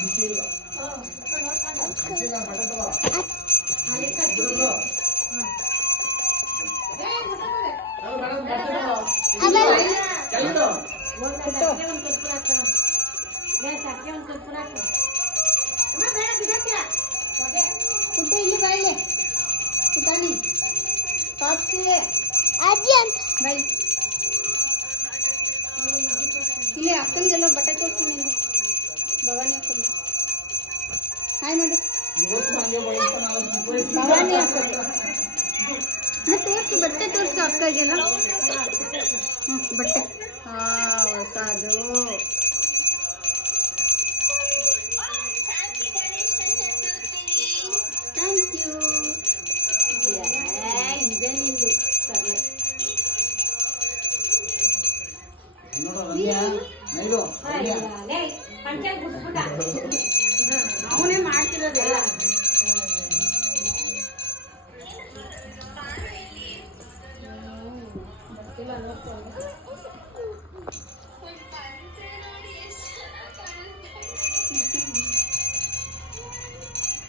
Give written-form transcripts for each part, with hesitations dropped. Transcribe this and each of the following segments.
ಪುಟ್ಟ ಇಲ್ಲಿ ಬಾಯಿಲೆ ಪುಟಾಣಿ ಪಾಪ್ಸಿ ಬೈ ಇಲ್ಲಿ ಅಕ್ಕನಿಗೆಲ್ಲ ಬಟ್ಟೆ ತೋರಿಸ್ತೀನಿ ಇಲ್ಲಿ ಭವಾನಿ ಅಕ್ಕನ ಹಾಯ್ ಮಾಡು ಭವಾನಿ ಅಕ್ಕಗೆ ತೋರಿಸು ಬಟ್ಟೆ ತೋರಿಸು ಅಕ್ಕಗೆಲ್ಲ ಬಟ್ಟೆ ಹೊಸದು ಥ್ಯಾಂಕ್ ಯು ಇದೆ ನಿಂದು ಸರಿ ಅವನೇ ಮಾಡ್ತಿರೋದೆಲ್ಲ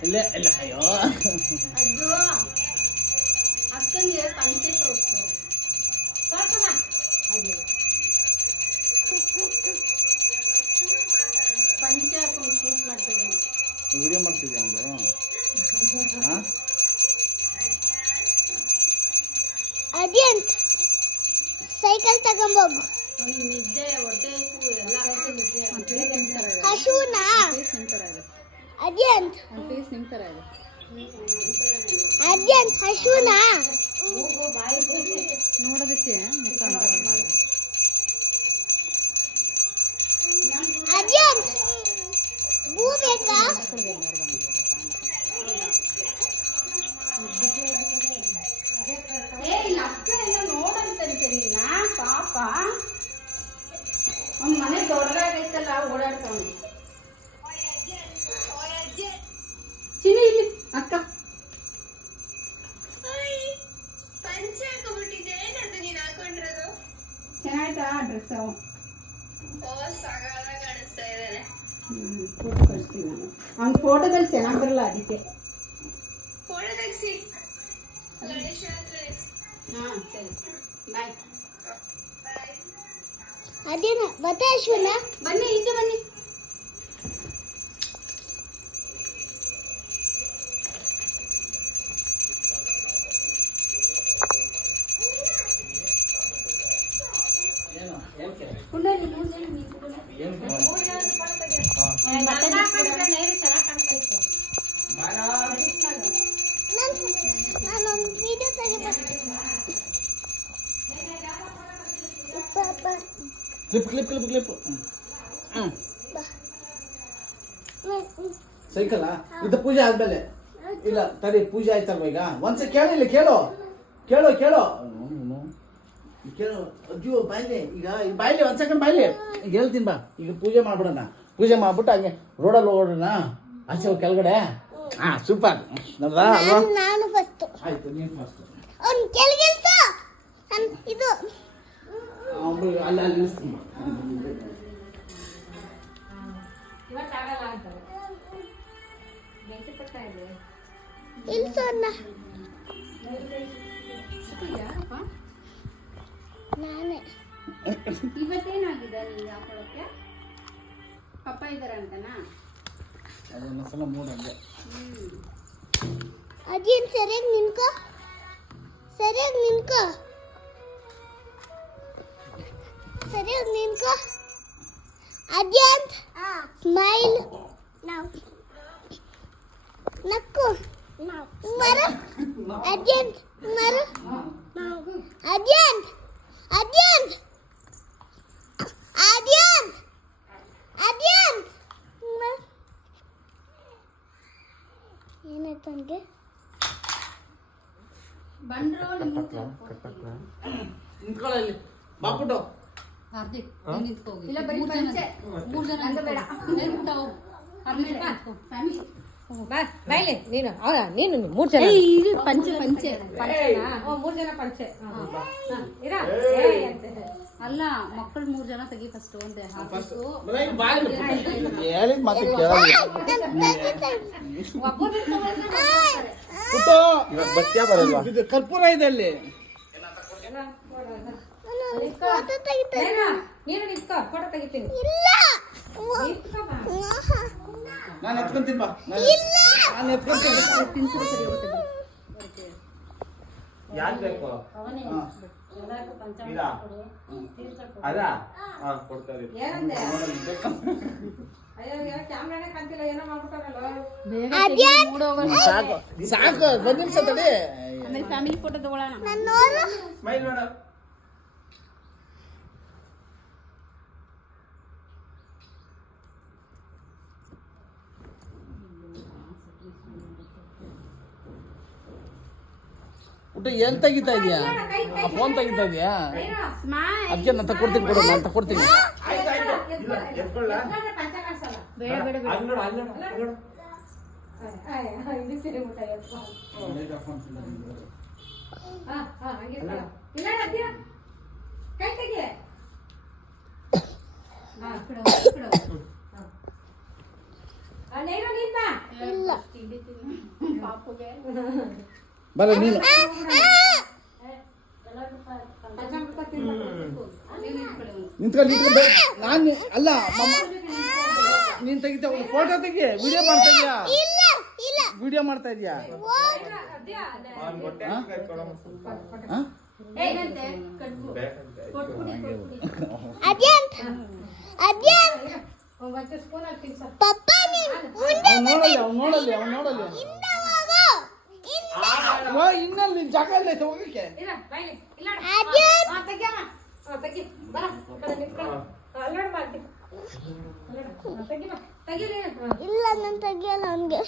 ಇಲ್ಲ ಇಲ್ಲ ಅಯ್ಯೋ ಅದು ಅಕ್ಕನಿಗೆ ಪಂಚೆ ತೋರಿಸು ಪಂಚೆ ಹಾಕೊಂಡು ಶೂಟ್ ಮಾಡ್ತಿದ್ದಾನೆ ವಿಡಿಯೋ ಮಾಡ್ತಿದ್ಯಾ ಒಂದು ಅದೇಂತ ಸೈಕಲ್ ತಗೊಂಬೋಗು ನಿದ್ದೆ ಹೊಟ್ಟೆ ಎಲ್ಲ ಹಸುನಾ ಅದೇಂತ ಅದೇಂತ ಹಸುನಾ ನೋಡೋದಕ್ಕೆ ಮುಖ ಅದೇಂತ ಬೂ ಬೇಕಾ ಅಕ್ಕ ಎಲ್ಲ ನೋಡಂತಂತೆ ನಿನ್ನ ಪಾಪ ಅವ್ನ ಮನೆ ದೊಡ್ಡದಾಗೈತಲ್ಲ ಓಡಾಡ್ತಾವ ಚಿನಿ ಇಲ್ಲಿ ಅಕ್ಕ ಚೆನ್ನಾಯ್ತಾ ಡ್ರೆಸ್ ಫೋಟೋ ಕಳಿಸ್ತೀನಿ ನಾನು ಅವ್ನ ಫೋಟೋದಲ್ಲಿ ಚೆನ್ನಾಗಿ ಬರಲ್ಲ ಅದಕ್ಕೆ ಹಾಂ ಸರಿ ಬಾಯ್ ಅದೇನ ಬತ್ತೆ ಅಶ್ವಿನ ಬನ್ನಿ ಈಚೆ ಬನ್ನಿ ನಾನೊಂದು ವಿಡಿಯೋ ಕ್ಲಿಪ್ ಸೈಕಲ್ ಇದು ಪೂಜೆ ಆದ್ಮೇಲೆ ಇಲ್ಲ ತಡಿ ಪೂಜೆ ಆಯ್ತಲ್ವ ಈಗ ಒಂದ್ಸಲ ಕೇಳಿಲ್ಲ ಕೇಳು ಅಜ್ಜು ಬಾಯ್ಲಿ ಈಗ ಬಾಯ್ಲಿ ಒಂದ್ ಸೆಕೆಂಡ್ ಬಾಯ್ಲಿ ಈಗ ಹೇಳ್ತೀನಿ ಬಾ ಈಗ ಪೂಜೆ ಮಾಡ್ಬಿಡೋಣ ಪೂಜೆ ಮಾಡ್ಬಿಟ್ಟು ಹಂಗೆ ರೋಡಲ್ಲಿ ಓಡೋಣ ಆಚೆ ಕೆಳಗಡೆ ಸೂಪರ್ ನೋಡ್ದಾ ನಾನು ಫಸ್ಟ್ ಆಯ್ತು ನೀನು ಫಸ್ಟ್ ಅವ್ನು ಕೆಳಗಿಲ್ತ ಇದು ಅಲ್ಲಿ ನಿಲ್ಲಿಸ್ತೀನಿ ಇಲ್ಸೋಣ ನಾನೇ ಇವತ್ತೇನಾಗಿದೆ ನಿಂಗೆ ಹಾಕೊಳ್ಳೋಕ್ಕೆ ಪಪ್ಪ ಇದ್ದಾರೆ ಅಂತನಾ ಅದೊಂದು ಸಲ ಮೂಡ್ ಹಂಗೆ ಅದೇನು ಸರಿಯಾಗಿ ನಿನ್ಕೋ ಅದ್ಯಾಂತ್ ಸ್ಮೈಲ್ ನಕ್ಕು ಮರ ಅದ್ಯಾಂತ್ ಮರ ಅದ್ಯಾಂತ್ ಏನಾಯ್ತು ನನಗೆ ಬಂದ್ರು ನಿಂತ್ಕೊಳ್ಳಿ ಬಾಪುಟ್ಟು ಹಾರ್ದಿಕ್ ನಿಂತ್ಕೋ ಇಲ್ಲ ಬರೀ ಪಂಚೆ 3 ಜನ ನಂಗೆ ಬೇಡ ಹೇಳ್ಬಿಟ್ಟು ಹೋಗು ಹಾರ್ದಿಕ್ ಫ್ಯಾಮಿಲಿ ಬಾಯ್ಲೆ ನೀನು ಹೌದಾ ನೀನು 3 ಜನ ಇದು ಪಂಚೆ 3 ಜನ ಪಂಚೆ ಅಲ್ಲ ಮಕ್ಕಳು 3 ಜನ ತೆಗಿ ಫಸ್ಟ್ ಒಂದೇ ಹಾಕು ಹೇಳಿದ ಮಾತು ಕೇಳಲ್ಲ ಪುಟ್ಟು ಬತ್ತ್ಯಾ ಬರಲ್ವಾ ಇದು ಕರ್ಪೂರ ಇದೆ ಅಲ್ಲಿ ನೀನು ನಿಂತ್ಕೋ ಫೋಟೋ ತೆಗಿತೀನಿ ನಾನು ಎತ್ಕೊಂತೀನಿ ಬಾ ನಾನು ಎತ್ಕೊಂತೀನಿ ತಿನ್ಸಿರೋ ಸರಿ ಹೋಗುತ್ತೆ ಯಾರು ಬೇಕು ಇದಾ ಅದಾ ಹಾಂ ಕೊಡ್ತಾರೆ ಏನಂದೆ ಅಯ್ಯೋ ಕ್ಯಾಮ್ರಾನೇ ಕಾಣ್ತಿಲ್ಲ ಏನೋ ಮಾಡ್ಬಿಟ್ಟಾರಲ್ಲ ಸಾಕು ಸಾಕು 1 ನಿಮಿಷ ತಡಿ ಆಮೇಲೆ ಫ್ಯಾಮಿಲಿ ಫೋಟೋ ತಗೊಳ್ಳೋಣ ಸ್ಮೈಲ್ ಮಾಡ ಊಟ ಏನ್ ತೆಗಿತಾ ಇದೀಯಾ ಫೋನ್ ತೆಗಿತಾ ಇದೀಯಾ ಅದಕ್ಕೆ ನಾನು ತಕೊಡ್ತೀನಿ ಕೊಡು ನಾನು ತಕೊಡ್ತೀನಿ ಆಯ್ತು ಆಯ್ತು ಇಲ್ಲ ಎತ್ಕೊಳ್ಳ ಪಂಚ ಕಾಣಿಸಲ್ಲ ಬೇಡ ಬೇಡ ಬೇಡ ಅಲ್ಲಿ ನೋಡು ಅಲ್ಲಿ ನೋಡು ಇದು ಸರಿ ಊಟ ಇವತ್ತು ಹಂಗೆ ಇಲ್ಲ ಅದ್ಯ ಕೈ ತೆಗಿ ನೀನು ಬಾ ಇಲ್ಲ ಪಾಪುಗೆ ಬರ ನೀನು ನಿಂತ್ಕೊಂಡು ನಾನು ಅಲ್ಲ ನೀನ್ ತೆಗಿತಾ ಫೋಟೋ ತೆಗಿ ವಿಡಿಯೋ ಮಾಡ್ತಾ ಇದೀಯಾ ವಿಡಿಯೋ ಮಾಡ್ತಾ ಇದೀಯಾ ಅವ್ನು ಹೊಟ್ಟೆ ಕಟ್ಕೊಳ್ಳೋ ಏನಂತೆ ಕಟ್ಬು ಕೊಟ್ಬಿಡಿ ಮತ್ತೆ ಸ್ಪೂನ್ ಹಾಕ್ತೀನಿ ಸರ್ ಅವ್ನು ನೋಡಲ್ಲಿ ಓ ಇನ್ನಲ್ಲಿ ಜಾಗ ಇಲ್ಲ ಐತೆ ಹೋಗಕ್ಕೆ ಇಲ್ಲ ಬಾಯ್ಲಿ ಇಲ್ಲ ತೆಗಿಯಮ್ಮ ತೆಗಿ ಬರ ಕಡೆ ನಿಂತ್ಕೊಳ್ಳ ಅಲ್ಲೋಡ್ ಮಾಡ್ತೀನಿ ತೆಗಿಮ ತೆಗಿಲಿ ಇಲ್ಲ ನಾನು ತೆಗಿಯಲ್ಲ ಅವನಿಗೆ